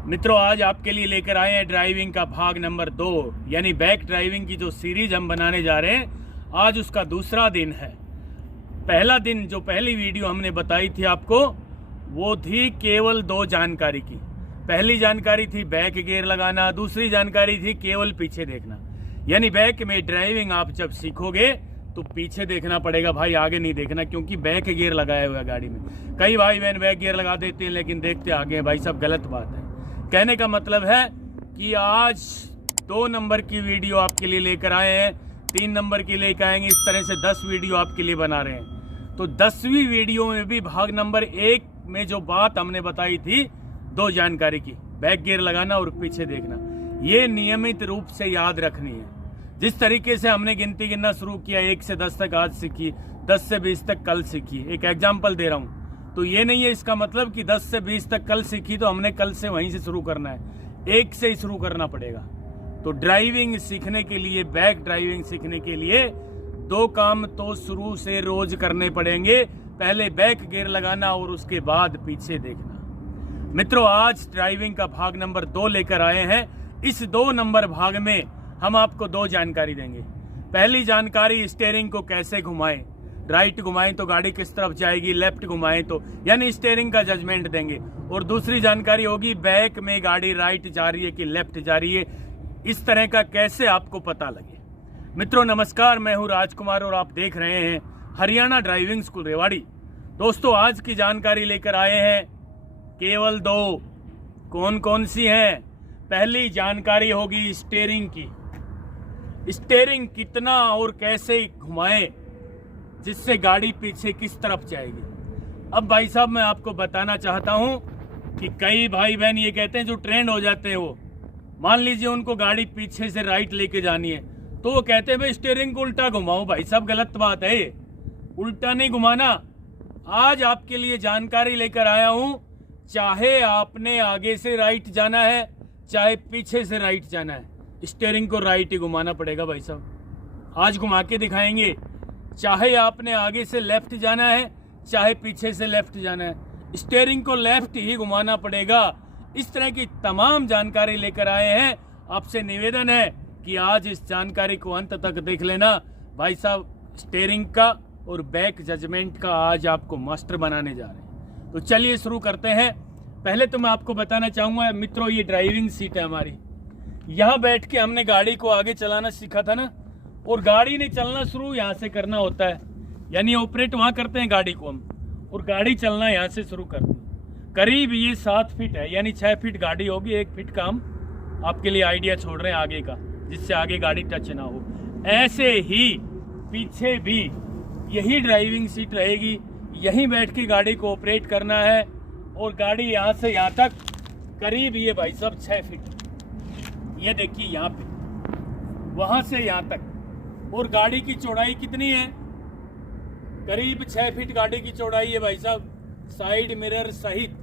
मित्रों, आज आपके लिए लेकर आए हैं ड्राइविंग का भाग नंबर 2, यानी बैक ड्राइविंग की जो सीरीज हम बनाने जा रहे हैं। आज उसका दूसरा दिन है। पहला दिन जो पहली वीडियो हमने बताई थी आपको, वो थी केवल 2 जानकारी की। पहली जानकारी थी बैक गियर लगाना, दूसरी जानकारी थी केवल पीछे देखना। यानी बैक में ड्राइविंग आप जब सीखोगे तो पीछे देखना पड़ेगा भाई, आगे नहीं देखना, क्योंकि बैक गियर लगाया हुआ है गाड़ी में। कई भाई बहन बैक गियर लगा देते हैं लेकिन देखते आगे हैं, भाई सब गलत बात है। कहने का मतलब है कि आज 2 नंबर की वीडियो आपके लिए लेकर आए हैं, 3 नंबर की लेकर आएंगे। इस तरह से 10 वीडियो आपके लिए बना रहे हैं। तो 10वीं वीडियो में भी भाग नंबर 1 में जो बात हमने बताई थी 2 जानकारी की, बैक गियर लगाना और पीछे देखना, ये नियमित रूप से याद रखनी है। जिस तरीके से हमने गिनती गिनना शुरू किया, 1 से 10 तक आज सीखी, 10 से 20 तक कल सीखी। एक एग्जाम्पल दे रहा हूँ, तो ये नहीं है इसका मतलब कि 10 से 20 तक कल सीखी तो हमने कल से वहीं से शुरू करना है। 1 से ही शुरू करना पड़ेगा। तो ड्राइविंग सीखने के लिए, बैक ड्राइविंग सीखने के लिए 2 काम तो शुरू से रोज करने पड़ेंगे। पहले बैक गियर लगाना और उसके बाद पीछे देखना। मित्रों, आज ड्राइविंग का भाग नंबर 2 लेकर आए हैं। इस 2 नंबर भाग में हम आपको 2 जानकारी देंगे। पहली जानकारी, स्टीयरिंग को कैसे घुमाएं। राइट घुमाएं तो गाड़ी किस तरफ जाएगी, लेफ्ट घुमाएं तो, यानी स्टीयरिंग का जजमेंट देंगे। और दूसरी जानकारी होगी बैक में गाड़ी राइट जा रही है कि लेफ्ट जा रही है, इस तरह का कैसे आपको पता लगे। मित्रों नमस्कार, मैं हूं राजकुमार और आप देख रहे हैं हरियाणा ड्राइविंग स्कूल रेवाड़ी। दोस्तों, आज की जानकारी लेकर आए हैं केवल 2। कौन कौन सी हैं? पहली जानकारी होगी स्टीयरिंग की। स्टीयरिंग कितना और कैसे घुमाएं जिससे गाड़ी पीछे किस तरफ जाएगी। अब भाई साहब, मैं आपको बताना चाहता हूं कि कई भाई बहन ये कहते हैं, जो ट्रेंड हो जाते हैं, वो मान लीजिए उनको गाड़ी पीछे से राइट लेके जानी है तो वो कहते हैं भाई स्टीयरिंग को उल्टा घुमाओ। भाई साहब गलत बात है, उल्टा नहीं घुमाना। आज आपके लिए जानकारी लेकर आया हूं, चाहे आपने आगे से राइट जाना है चाहे पीछे से राइट जाना है, स्टीयरिंग को राइट ही घुमाना पड़ेगा भाई साहब। आज घुमा के दिखाएंगे। चाहे आपने आगे से लेफ्ट जाना है चाहे पीछे से लेफ्ट जाना है, स्टीयरिंग को लेफ्ट ही घुमाना पड़ेगा। इस तरह की तमाम जानकारी लेकर आए हैं। आपसे निवेदन है कि आज इस जानकारी को अंत तक देख लेना भाई साहब। स्टीयरिंग का और बैक जजमेंट का आज आपको मास्टर बनाने जा रहे हैं। तो चलिए शुरू करते हैं। पहले तो मैं आपको बताना चाहूंगा मित्रों, ये ड्राइविंग सीट है हमारी। यहाँ बैठ के हमने गाड़ी को आगे चलाना सीखा था ना, और गाड़ी ने चलना शुरू यहाँ से करना होता है, यानी ऑपरेट वहाँ करते हैं गाड़ी को हम, और गाड़ी चलना यहाँ से शुरू करते हैं। करीब ये 7 फीट है, यानी 6 फीट गाड़ी होगी, 1 फीट का हम आपके लिए आइडिया छोड़ रहे हैं आगे का, जिससे आगे गाड़ी टच ना हो। ऐसे ही पीछे भी यही ड्राइविंग सीट रहेगी, यहीं बैठ के गाड़ी को ऑपरेट करना है। और गाड़ी यहाँ से यहाँ तक करीब ये भाई साहब 6 फीट, ये देखिए यहाँ पे, वहां से यहाँ तक। और गाड़ी की चौड़ाई कितनी है? करीब 6 फीट गाड़ी की चौड़ाई है भाई साहब, साइड मिरर सहित।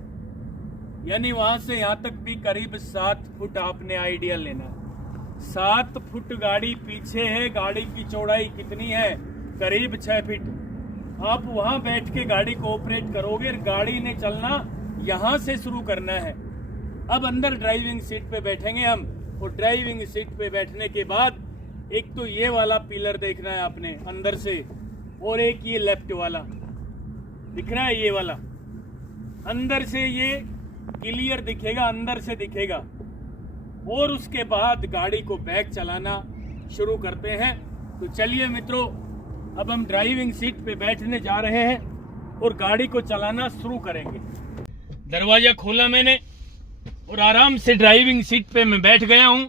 यानी वहां से यहाँ तक भी करीब 7 फुट आपने आइडिया लेना है। 7 फुट गाड़ी पीछे है, गाड़ी की चौड़ाई कितनी है? करीब 6 फीट। आप वहां बैठ के गाड़ी को ऑपरेट करोगे, गाड़ी ने चलना यहां से शुरू करना है। अब अंदर ड्राइविंग सीट पे बैठेंगे हम, और ड्राइविंग सीट पे बैठने के बाद एक तो ये वाला पिलर देखना है आपने अंदर से, और एक ये लेफ्ट वाला दिख रहा है, ये वाला अंदर से ये क्लियर दिखेगा, अंदर से दिखेगा। और उसके बाद गाड़ी को बैक चलाना शुरू करते हैं। तो चलिए मित्रों, अब हम ड्राइविंग सीट पे बैठने जा रहे हैं और गाड़ी को चलाना शुरू करेंगे। दरवाजा खोला मैंने और आराम से ड्राइविंग सीट पे मैं बैठ गया हूं।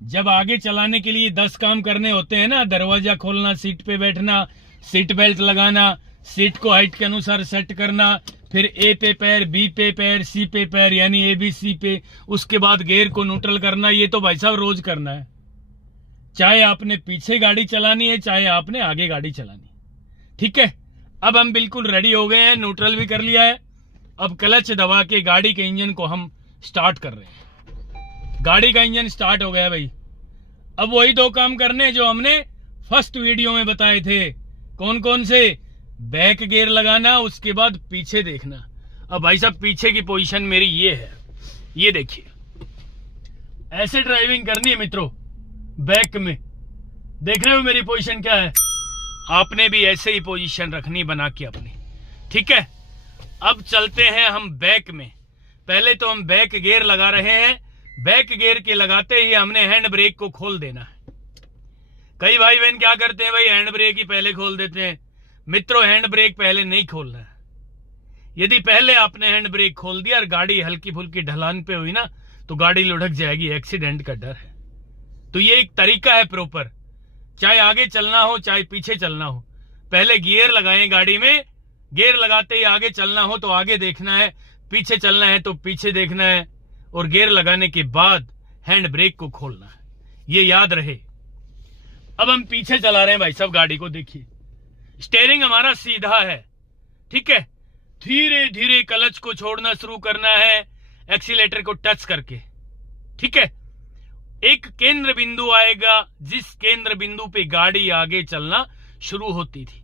जब आगे चलाने के लिए 10 काम करने होते हैं ना, दरवाजा खोलना, सीट पे बैठना, सीट बेल्ट लगाना, सीट को हाइट के अनुसार सेट करना, फिर ए पे पैर, बी पे पैर, सी पे पैर, यानी ABC पे, उसके बाद गियर को न्यूट्रल करना। ये तो भाई साहब रोज करना है, चाहे आपने पीछे गाड़ी चलानी है चाहे आपने आगे गाड़ी चलानी है। ठीक है, अब हम बिल्कुल रेडी हो गए हैं, न्यूट्रल भी कर लिया है। अब क्लच दबा के गाड़ी के इंजन को हम स्टार्ट कर रहे हैं। गाड़ी का इंजन स्टार्ट हो गया भाई। अब वही 2 काम करने जो हमने फर्स्ट वीडियो में बताए थे। कौन कौन से? बैक गियर लगाना, उसके बाद पीछे देखना। अब भाई साहब पीछे की पोजीशन मेरी ये है, ये देखिए, ऐसे ड्राइविंग करनी है मित्रों। बैक में देख रहे हो मेरी पोजीशन क्या है, आपने भी ऐसे ही पोजीशन रखनी बना के अपनी, ठीक है। अब चलते हैं हम बैक में। पहले तो हम बैक गियर लगा रहे हैं। बैक गियर के लगाते ही हमने हैंड ब्रेक को खोल देना है। कई भाई बहन क्या करते हैं, भाई हैंड ब्रेक ही पहले खोल देते हैं। मित्रों, हैंड ब्रेक पहले नहीं खोलना है। यदि पहले आपने हैंड ब्रेक खोल दिया और गाड़ी हल्की फुल्की ढलान पे हुई ना, तो गाड़ी लुढ़क जाएगी, एक्सीडेंट का डर है। तो ये एक तरीका है प्रॉपर, चाहे आगे चलना हो चाहे पीछे चलना हो। पहले गियर लगाएं गाड़ी में, गियर लगाते ही आगे चलना हो तो आगे देखना है, पीछे चलना है तो पीछे देखना है, और गियर लगाने के बाद हैंड ब्रेक को खोलना है, ये याद रहे। अब हम पीछे चला रहे हैं भाई साहब गाड़ी को, देखिए स्टीयरिंग हमारा सीधा है, ठीक है। धीरे धीरे क्लच को छोड़ना शुरू करना है, एक्सीलेटर को टच करके, ठीक है। एक केंद्र बिंदु आएगा, जिस केंद्र बिंदु पे गाड़ी आगे चलना शुरू होती थी,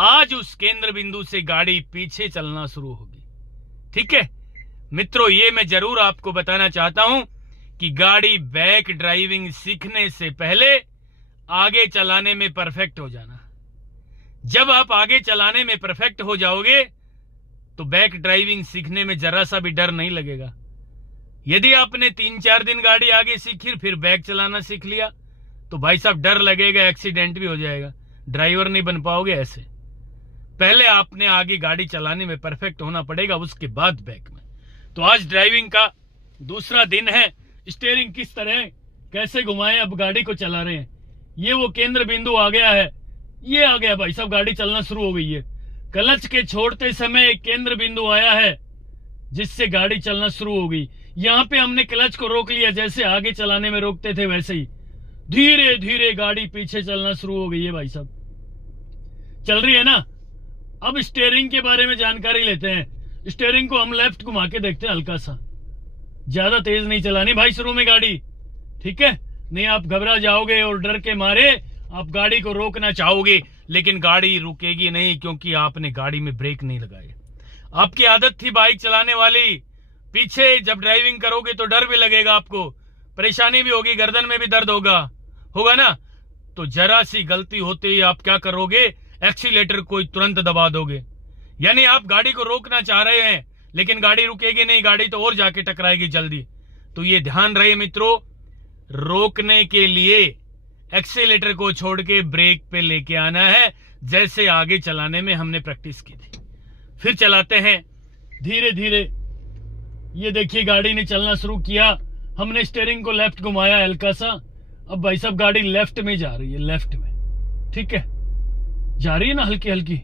आज उस केंद्र बिंदु से गाड़ी पीछे चलना शुरू होगी, ठीक है मित्रों। ये मैं जरूर आपको बताना चाहता हूं कि गाड़ी बैक ड्राइविंग सीखने से पहले आगे चलाने में परफेक्ट हो जाना। जब आप आगे चलाने में परफेक्ट हो जाओगे तो बैक ड्राइविंग सीखने में जरा सा भी डर नहीं लगेगा। यदि आपने 3-4 दिन गाड़ी आगे सीखी फिर बैक चलाना सीख लिया तो भाई साहब डर लगेगा, एक्सीडेंट भी हो जाएगा, ड्राइवर नहीं बन पाओगे। ऐसे पहले आपने आगे गाड़ी चलाने में परफेक्ट होना पड़ेगा, उसके बाद बैक में। तो आज ड्राइविंग का दूसरा दिन है। स्टीयरिंग किस तरह कैसे घुमाएं, अब गाड़ी को चला रहे हैं। ये वो केंद्र बिंदु आ गया है, ये आ गया भाई साहब, गाड़ी चलना शुरू हो गई है। क्लच के छोड़ते समय एक केंद्र बिंदु आया है जिससे गाड़ी चलना शुरू हो गई। यहां पे हमने क्लच को रोक लिया, जैसे आगे चलाने में रोकते थे वैसे ही धीरे धीरे गाड़ी पीछे चलना शुरू हो गई है भाई साहब, चल रही है ना। अब स्टीयरिंग के बारे में जानकारी लेते हैं। स्टीयरिंग को हम लेफ्ट घुमा के देखते हैं, हल्का सा, ज्यादा तेज नहीं चलानी भाई शुरू में गाड़ी, ठीक है। नहीं आप घबरा जाओगे और डर के मारे आप गाड़ी को रोकना चाहोगे, लेकिन गाड़ी रुकेगी नहीं, क्योंकि आपने गाड़ी में ब्रेक नहीं लगाए। आपकी आदत थी बाइक चलाने वाली, पीछे जब ड्राइविंग करोगे तो डर भी लगेगा, आपको परेशानी भी होगी, गर्दन में भी दर्द होगा ना। तो जरा सी गलती होते ही आप क्या करोगे, एक्सीलेटर को तुरंत दबा दोगे। यानी आप गाड़ी को रोकना चाह रहे हैं लेकिन गाड़ी रुकेगी नहीं, गाड़ी तो और जाके टकराएगी जल्दी। तो ये ध्यान रहे मित्रों, रोकने के लिए एक्सीलेटर को छोड़ के ब्रेक पे लेके आना है, जैसे आगे चलाने में हमने प्रैक्टिस की थी। फिर चलाते हैं धीरे धीरे। ये देखिए गाड़ी ने चलना शुरू किया, हमने स्टीयरिंग को लेफ्ट घुमाया हल्का सा। अब भाई साहब गाड़ी लेफ्ट में जा रही है, लेफ्ट में, ठीक है, जा रही है ना हल्की हल्की,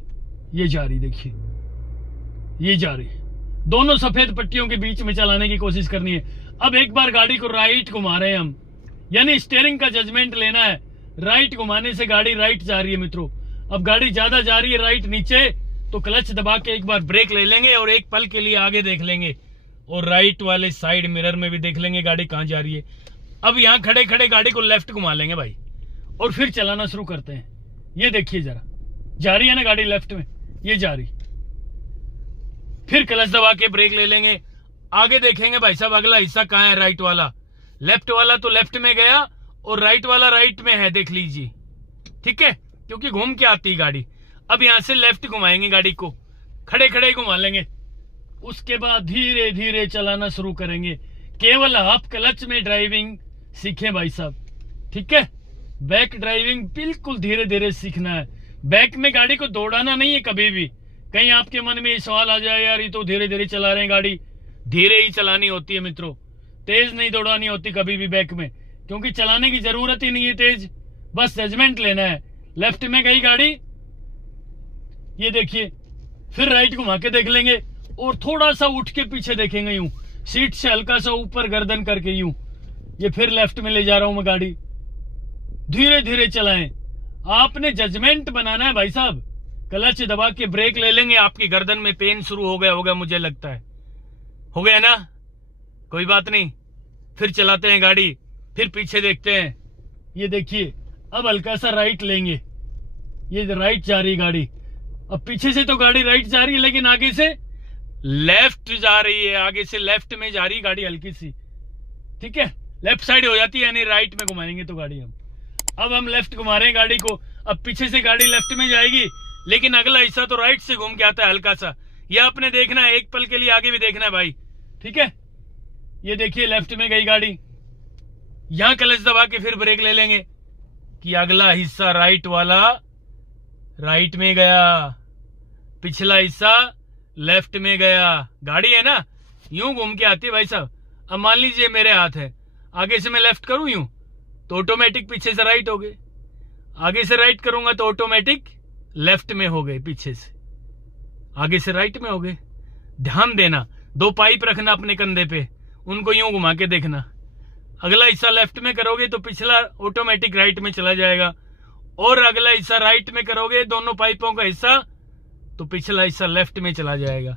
ये जा रही, देखिए ये जा रही है। दोनों सफेद पट्टियों के बीच में चलाने की कोशिश करनी है। अब एक बार गाड़ी को राइट घुमा रहे हैं हम, यानी स्टीयरिंग का जजमेंट लेना है। राइट घुमाने से गाड़ी राइट जा रही है मित्रों। अब गाड़ी ज्यादा जा रही है राइट नीचे, तो क्लच दबा के एक बार ब्रेक ले लेंगे और एक पल के लिए आगे देख लेंगे, और राइट वाले साइड मिरर में भी देख लेंगे गाड़ी कहां जा रही है। अब यहां खड़े खड़े गाड़ी को लेफ्ट घुमा लेंगे भाई, और फिर चलाना शुरू करते हैं। ये देखिए जरा, जा रही है ना गाड़ी लेफ्ट में, ये जा रही। फिर क्लच दबा के ब्रेक ले लेंगे, आगे देखेंगे भाई साहब अगला हिस्सा कहां है, राइट वाला। लेफ्ट वाला तो लेफ्ट में गया और राइट वाला राइट में है, देख लीजिए, ठीक है, क्योंकि घूम के आती है गाड़ी। अब यहां से लेफ्ट घुमाएंगे गाड़ी को, खड़े खड़े घुमा लेंगे। उसके बाद धीरे धीरे चलाना शुरू करेंगे। केवल हाफ क्लच में ड्राइविंग सीखें भाई साहब, ठीक है। बैक ड्राइविंग बिल्कुल धीरे धीरे सीखना है। बैक में गाड़ी को दौड़ाना नहीं है कभी भी। कहीं आपके मन में ये सवाल आ जाए, यार ये तो धीरे धीरे चला रहे हैं गाड़ी, धीरे ही चलानी होती है मित्रों, तेज नहीं दौड़ानी होती कभी भी बैक में, क्योंकि चलाने की जरूरत ही नहीं है तेज, बस जजमेंट लेना है। लेफ्ट में गई गाड़ी, ये देखिए, फिर राइट घुमा के देख लेंगे और थोड़ा सा उठ के पीछे देखेंगे, यूं सीट से हल्का सा ऊपर गर्दन करके, यूं ये फिर लेफ्ट में ले जा रहा हूं मैं गाड़ी। धीरे धीरे चलाएं, आपने जजमेंट बनाना है भाई साहब। क्लच दबा के ब्रेक ले लेंगे, आपकी गर्दन में पेन शुरू हो गया होगा, मुझे लगता है हो गया ना, कोई बात नहीं। फिर चलाते हैं गाड़ी, फिर पीछे देखते हैं, ये देखिए अब हल्का सा राइट लेंगे, ये राइट जा रही गाड़ी। अब पीछे से तो गाड़ी राइट जा रही है, लेकिन आगे से लेफ्ट जा रही है, आगे से लेफ्ट में जा रही है गाड़ी हल्की सी, ठीक है, लेफ्ट साइड हो जाती है, यानी राइट में घुमाएंगे तो गाड़ी अब हम लेफ्ट घुमा रहे हैं गाड़ी को। अब पीछे से गाड़ी लेफ्ट में जाएगी, लेकिन अगला हिस्सा तो राइट से घूम के आता है हल्का सा। यह आपने देखना है, एक पल के लिए आगे भी देखना है भाई, ठीक है। ये देखिए लेफ्ट में गई गाड़ी, यहां क्लच दबा के फिर ब्रेक ले लेंगे कि अगला हिस्सा राइट वाला राइट में गया, पिछला हिस्सा लेफ्ट में गया। गाड़ी है ना यूं घूम के आती है भाई साहब। अब मान लीजिए मेरे हाथ है, आगे से मैं लेफ्ट करूं यूं तो ऑटोमेटिक पीछे से राइट हो गए, आगे से राइट करूंगा तो ऑटोमेटिक लेफ्ट में हो गए, पीछे से आगे से राइट में हो गए। ध्यान देना, 2 पाइप रखना अपने कंधे पे, उनको यूं घुमा के देखना। अगला हिस्सा लेफ्ट में करोगे तो पिछला ऑटोमेटिक राइट में चला जाएगा, और अगला हिस्सा राइट में करोगे दोनों पाइपों का हिस्सा तो पिछला हिस्सा लेफ्ट में चला जाएगा।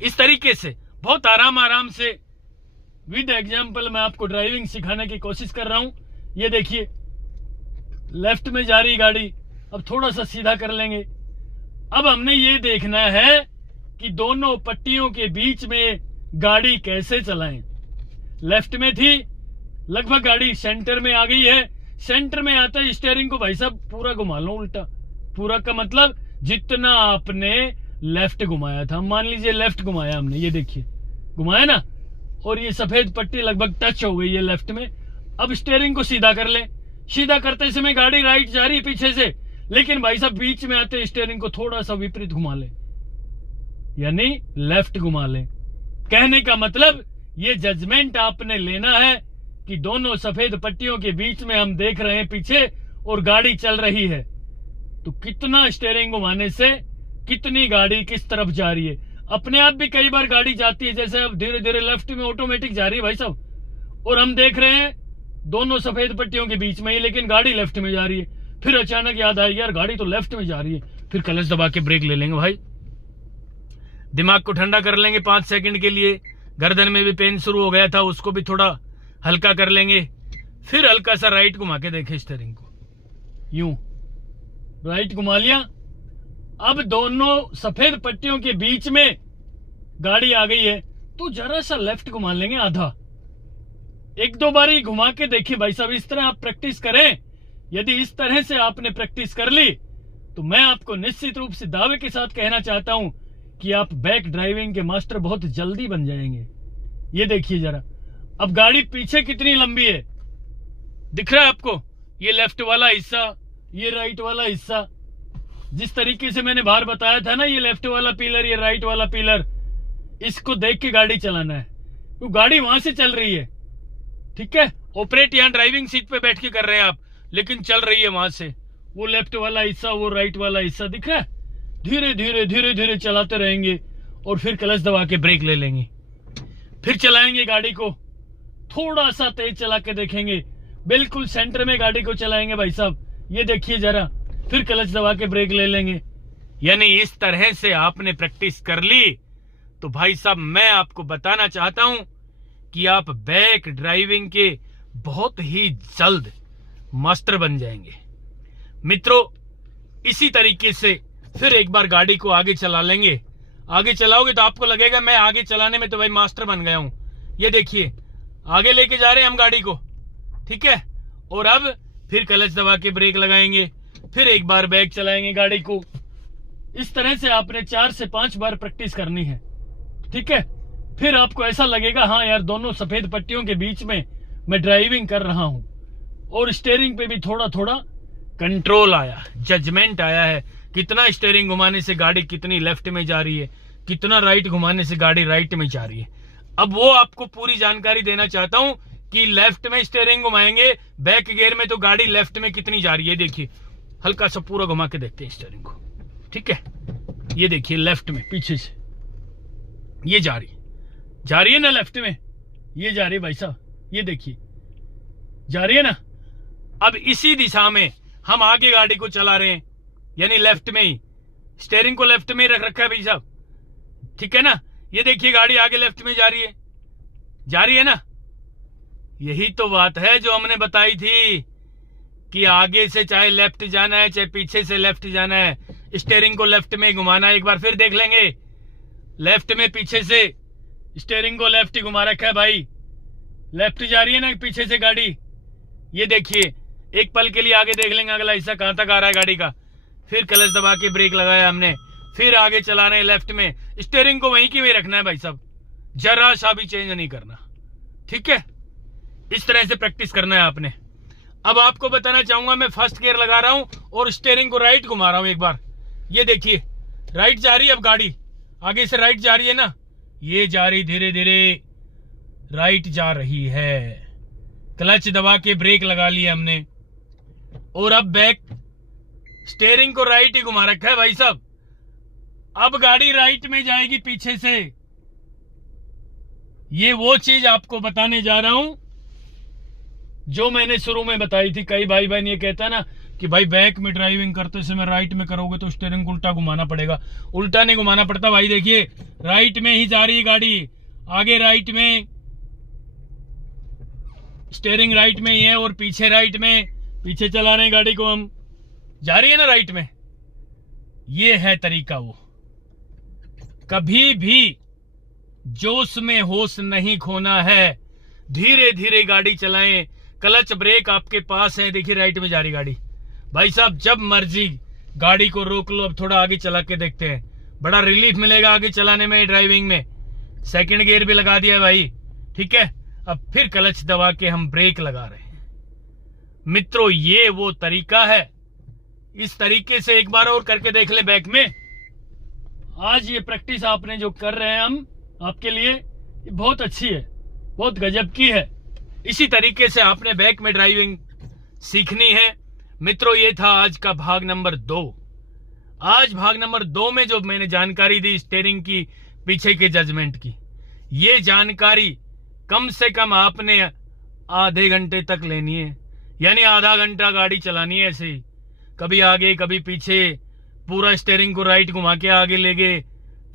इस तरीके से बहुत आराम से विद एग्जाम्पल मैं आपको ड्राइविंग सिखाने की कोशिश कर रहा हूं। ये देखिए लेफ्ट में जा रही गाड़ी, अब थोड़ा सा सीधा कर लेंगे। अब हमने ये देखना है कि दोनों पट्टियों के बीच में गाड़ी कैसे चलाएं। लेफ्ट में थी, लगभग गाड़ी सेंटर में आ गई है। सेंटर में आता है स्टीयरिंग को भाई साहब पूरा घुमा लो उल्टा, पूरा का मतलब जितना आपने लेफ्ट घुमाया था, मान लीजिए लेफ्ट घुमाया हमने, ये देखिए घुमाया ना, और ये सफेद पट्टी लगभग टच हो गई है लेफ्ट में। अब स्टीयरिंग को सीधा कर ले, सीधा करते समय गाड़ी राइट जा रही है पीछे से, लेकिन भाई साहब बीच में आते स्टीयरिंग को थोड़ा सा विपरीत घुमा ले, यानी लेफ्ट घुमा ले। कहने का मतलब ये जजमेंट आपने लेना है कि दोनों सफेद पट्टियों के बीच में हम देख रहे हैं पीछे और गाड़ी चल रही है, तो कितना स्टीयरिंग घुमाने से कितनी गाड़ी किस तरफ जा रही है। अपने आप भी कई बार गाड़ी जाती है, जैसे अब धीरे धीरे लेफ्ट में ऑटोमेटिक जा रही है भाई साहब, और हम देख रहे हैं दोनों सफेद पट्टियों के बीच में ही, लेकिन गाड़ी लेफ्ट में जा रही है। फिर अचानक याद आई यार गाड़ी तो लेफ्ट में जा रही है, फिर क्लच दबा के ब्रेक ले लेंगे भाई, दिमाग को ठंडा कर लेंगे 5 सेकंड के लिए। गर्दन में भी पेन शुरू हो गया था, उसको भी थोड़ा हल्का कर लेंगे। फिर हल्का सा राइट घुमा के देखें स्टीयरिंग को, यूं राइट घुमा लिया। अब दोनों सफेद पट्टियों के बीच में गाड़ी आ गई है, तो जरा सा लेफ्ट घुमा लेंगे आधा। 1-2 बारी घुमा के देखिए भाई साहब, इस तरह आप प्रैक्टिस करें। यदि इस तरह से आपने प्रैक्टिस कर ली तो मैं आपको निश्चित रूप से दावे के साथ कहना चाहता हूं कि आप बैक ड्राइविंग के मास्टर बहुत जल्दी बन जाएंगे। ये देखिए जरा, अब गाड़ी पीछे कितनी लंबी है, दिख रहा है आपको? ये लेफ्ट वाला हिस्सा, ये राइट वाला हिस्सा। जिस तरीके से मैंने बाहर बताया था ना, ये लेफ्ट वाला पिलर, ये राइट वाला पिलर, इसको देख के गाड़ी चलाना है, तो गाड़ी वहां से चल रही है, ठीक है। ऑपरेट यहाँ ड्राइविंग सीट पे बैठ के कर रहे हैं आप, लेकिन चल रही है वहां से। वो लेफ्ट वाला हिस्सा, वो राइट वाला हिस्सा दिख रहा है। धीरे धीरे धीरे धीरे चलाते रहेंगे और फिर क्लच दबा के ब्रेक ले लेंगे। फिर चलाएंगे गाड़ी को, थोड़ा सा तेज चला के देखेंगे, बिल्कुल सेंटर में गाड़ी को चलाएंगे भाई साहब। ये देखिए जरा, फिर क्लच दबा के ब्रेक ले लेंगे। यानी इस तरह से आपने प्रैक्टिस कर ली तो भाई साहब मैं आपको बताना चाहता हूं कि आप बैक ड्राइविंग के बहुत ही जल्द मास्टर बन जाएंगे। मित्रों, इसी तरीके से फिर एक बार गाड़ी को आगे चला लेंगे। आगे चलाओगे तो आपको लगेगा मैं आगे चलाने में तो भाई मास्टर बन गया हूं। ये देखिए आगे लेके जा रहे हैं हम गाड़ी को, ठीक है। और अब फिर क्लच दबा के ब्रेक लगाएंगे, फिर एक बार बैक चलाएंगे गाड़ी को। इस तरह से आपने 4 से 5 बार प्रैक्टिस करनी है, ठीक है। फिर आपको ऐसा लगेगा हाँ यार दोनों सफेद पट्टियों के बीच में मैं ड्राइविंग कर रहा हूं, और स्टीयरिंग पे भी थोड़ा थोड़ा कंट्रोल आया, जजमेंट आया है। कितना स्टीयरिंग घुमाने से गाड़ी कितनी लेफ्ट में जा रही है, कितना राइट घुमाने से गाड़ी राइट में जा रही है। अब वो आपको पूरी जानकारी देना चाहता हूं कि लेफ्ट में स्टीयरिंग घुमाएंगे, बैक गियर में तो गाड़ी लेफ्ट में कितनी जा रही है। देखिए हल्का सा पूरा घुमा के देखते हैं स्टीयरिंग को, ठीक है। ये देखिए लेफ्ट में पीछे से ये जा रही है ना लेफ्ट में, ये जा रही है भाई साहब, ये देखिए जा रही है ना। अब इसी दिशा में हम आगे गाड़ी को चला रहे हैं, यानी लेफ्ट में ही, स्टीयरिंग को लेफ्ट में रख रखा है भाई साहब, ठीक है ना। ये देखिए गाड़ी आगे लेफ्ट में जा रही है ना। यही तो बात है जो हमने बताई थी कि आगे से चाहे लेफ्ट जाना है चाहे पीछे से लेफ्ट जाना है, स्टीयरिंग को लेफ्ट में घुमाना है। एक बार फिर देख लेंगे, लेफ्ट में पीछे से स्टीयरिंग को लेफ्ट ही घुमा रखा है भाई, लेफ्ट जा रही है ना पीछे से गाड़ी। ये देखिए, एक पल के लिए आगे देख लेंगे अगला हिस्सा कहां तक आ रहा है गाड़ी का। फिर क्लच दबा के ब्रेक लगाया हमने, फिर आगे चला रहे हैं लेफ्ट में। स्टीयरिंग को वहीं की वहीं रखना है भाई साहब, जरा सा भी चेंज नहीं करना, ठीक है। इस तरह से प्रैक्टिस करना है आपने। अब आपको बताना चाहूंगा, मैं फर्स्ट गियर लगा रहा हूं और स्टीयरिंग को राइट घुमा रहा हूं एक बार। ये देखिए, राइट जा रही है अब गाड़ी, आगे से राइट जा रही है ना, ये जा रही धीरे धीरे राइट जा रही है। क्लच दबा के ब्रेक लगा लिया हमने और अब बैक स्टीयरिंग को राइट ही घुमा रखा है भाई साहब। अब गाड़ी राइट में जाएगी पीछे से। ये वो चीज आपको बताने जा रहा हूं जो मैंने शुरू में बताई थी। कई भाई बहन ये कहता है ना कि भाई बैक में ड्राइविंग करते समय राइट में करोगे तो स्टीयरिंग उल्टा घुमाना पड़ेगा। उल्टा नहीं घुमाना पड़ता भाई, देखिए राइट में ही जा रही है गाड़ी, आगे राइट में, स्टीयरिंग राइट में ही है और पीछे राइट में, पीछे चला रहे हैं गाड़ी को हम, जा रही है ना राइट में। ये है तरीका वो। कभी भी जोश में होश नहीं खोना है, धीरे धीरे गाड़ी चलाएं। क्लच ब्रेक आपके पास है, देखिए राइट में जा रही गाड़ी भाई साहब। जब मर्जी गाड़ी को रोक लो। अब थोड़ा आगे चला के देखते हैं, बड़ा रिलीफ मिलेगा आगे चलाने में, ड्राइविंग में। सेकंड गियर भी लगा दिया है भाई, ठीक है। अब फिर क्लच दबा के हम ब्रेक लगा रहे हैं। मित्रों, ये वो तरीका है। इस तरीके से एक बार और करके देख ले बैक में। आज ये प्रैक्टिस आपने जो कर रहे हैं हम आपके लिए, ये बहुत अच्छी है, बहुत गजब की है। इसी तरीके से आपने बैक में ड्राइविंग सीखनी है। मित्रों, ये था आज का भाग नंबर 2। आज भाग नंबर 2 में जो मैंने जानकारी दी स्टीयरिंग की, पीछे के जजमेंट की, ये जानकारी कम से कम आपने आधे घंटे तक लेनी है। यानी आधा घंटा गाड़ी चलानी है ऐसे ही, कभी आगे कभी पीछे, पूरा स्टीयरिंग को राइट घुमा के आगे ले गए,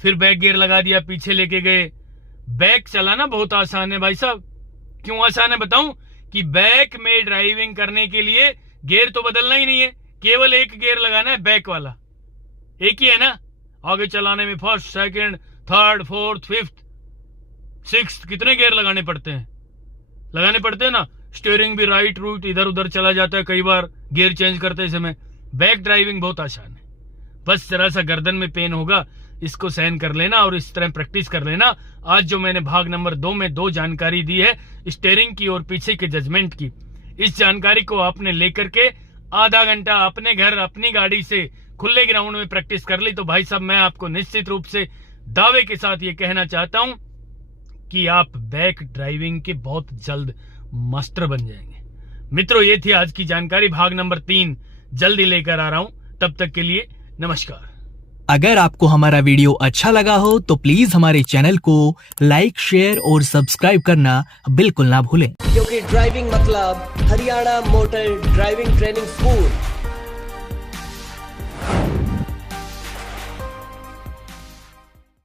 फिर बैक गियर लगा दिया, पीछे लेके गए। बैक चलाना बहुत आसान है भाई साहब। क्यों आसान है बताऊं? कि बैक में ड्राइविंग करने के लिए गियर तो बदलना ही नहीं है, केवल एक गियर लगाना है, बैक वाला एक ही है ना। आगे चलाने में first, second, third, fourth, fifth, sixth, कितने गियर लगाने पड़ते हैं? लगाने पड़ते हैं ना। स्टीयरिंग भी राइट रूट इधर उधर चला जाता है कई बार गियर चेंज करते समय। बैक ड्राइविंग बहुत आसान है, बस जरा सा गर्दन में पेन होगा, इसको सहन कर लेना और इस तरह प्रैक्टिस कर लेना। आज जो मैंने भाग नंबर 2 में 2 जानकारी दी है स्टीयरिंग की और पीछे के जजमेंट की, इस जानकारी को आपने लेकर के आधा घंटा अपने घर अपनी गाड़ी से खुले ग्राउंड में प्रैक्टिस कर ली तो भाई साहब, मैं आपको निश्चित रूप से दावे के साथ ये कहना चाहता हूं कि आप बैक ड्राइविंग के बहुत जल्द मास्टर बन जाएंगे। मित्रों, ये थी आज की जानकारी। भाग नंबर 3 जल्दी लेकर आ रहा हूं, तब तक के लिए नमस्कार। अगर आपको हमारा वीडियो अच्छा लगा हो तो प्लीज हमारे चैनल को लाइक, शेयर और सब्सक्राइब करना बिल्कुल ना भूलें। क्योंकि ड्राइविंग मतलब Haryana motor driving training school.